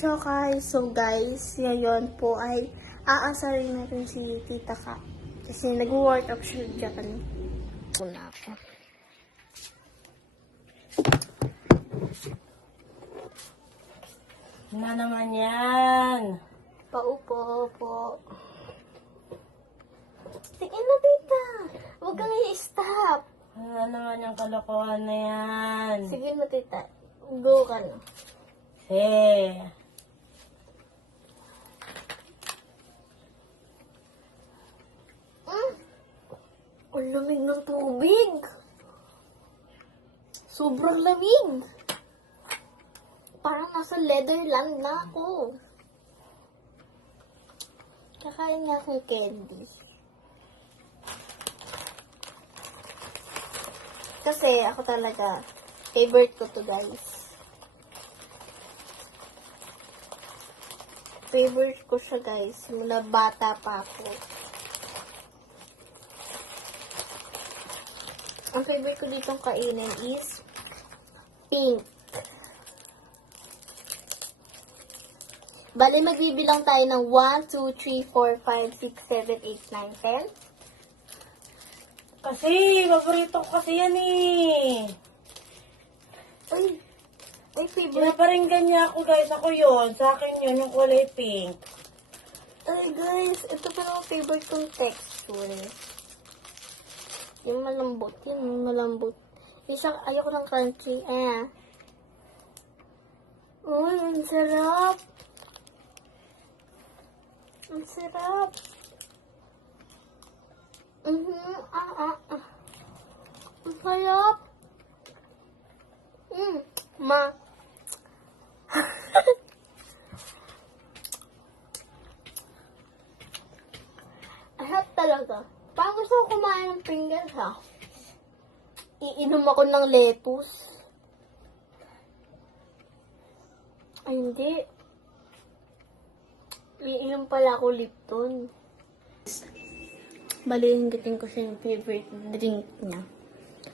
So guys, so guys, ngayon po ay aasarin natin si Tita Ka. Kasi nag-workout siya dyan. Una ako. Na naman yan. Paupo po. Tingin na, Tita. Huwag kang i-stop. Ano na naman yung kalokohan na yan? Sige na, Tita. Go ka na. Eh. Mm. Ang lamig ng tubig. Sobrang lamig. Parang nasa Leatherland na ako. Kakain nga akong candy. Kasi ako talaga, favorite ko to guys. Favorite ko siya guys, mula bata pa ako. Ang favorite ko ditong kainin is pink. Bali, magbibilang tayo ng 1, 2, 3, 4, 5, 6, 7, 8, 9, 10. Kasi, paborito ko kasi yan eh. Uy, ay favorite. Pinaparinggan niya ako guys. Ako yun. Sa akin yun, yung kulay pink. Ay guys, ito pa ang favorite kong texture. Yung malambot, yun, malambot. Isang, ayoko ng crunchy, eh. Uy, ang sarap. Ang sarap. Mhm, ah, ah, ah. Ang sarap. Mm, ma. Ahap talaga. Parang gusto ko kumain ng Pringles, ha? Iinom ako ng lettuce. Ay, hindi. Iinom pala ako Lipton. Bali, hinggatin ko siya yung favorite drink niya.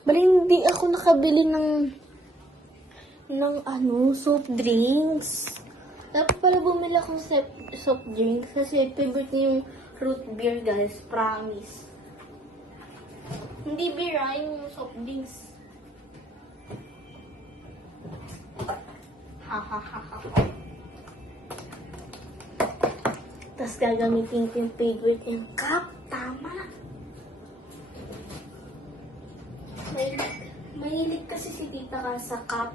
Bali, hindi ako nakabili ng ng ano, soft drinks. Dapat pala bumili akong soft drinks kasi favorite niya yung root beer, guys. Promise. Hindi beer, ah, yung soft drinks. Ha ha ha ha. Tapos gagamitin ko yung favorite yung cup. Tama. Mahilig, mahilig kasi si tita ka sa cup.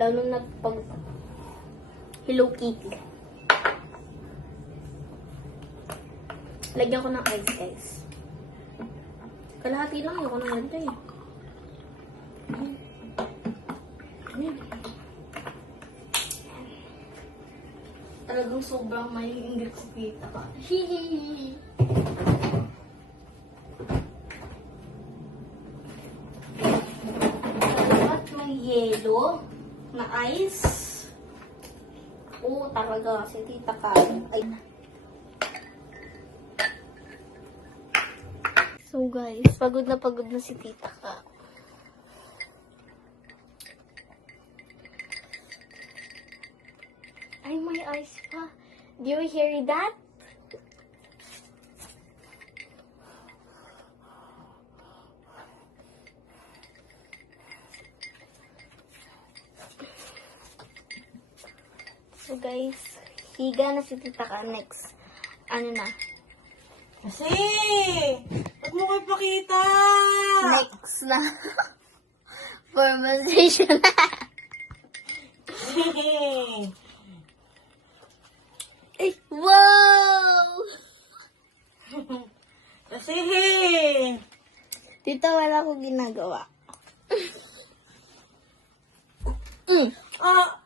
Lalo na pag Hello Kitty. Lagyan ko ng ice guys. Kalahati lang ayoko na ganito eh. Talagang sobrang maiinggit si tita ka. Hihihi. At may yelo na ice. Oo, talaga. Si tita ka. Ay. So guys, pagod na pagod na si tita ka. Ay, may ice pa. Do you hear that? So guys, higa na si tita ka. Next, ano na? Kasi, huwag mo ko ipakita. Next na. Formation na. Ay, wow! Kasi, Tita, wala akong ginagawa. mm. ah,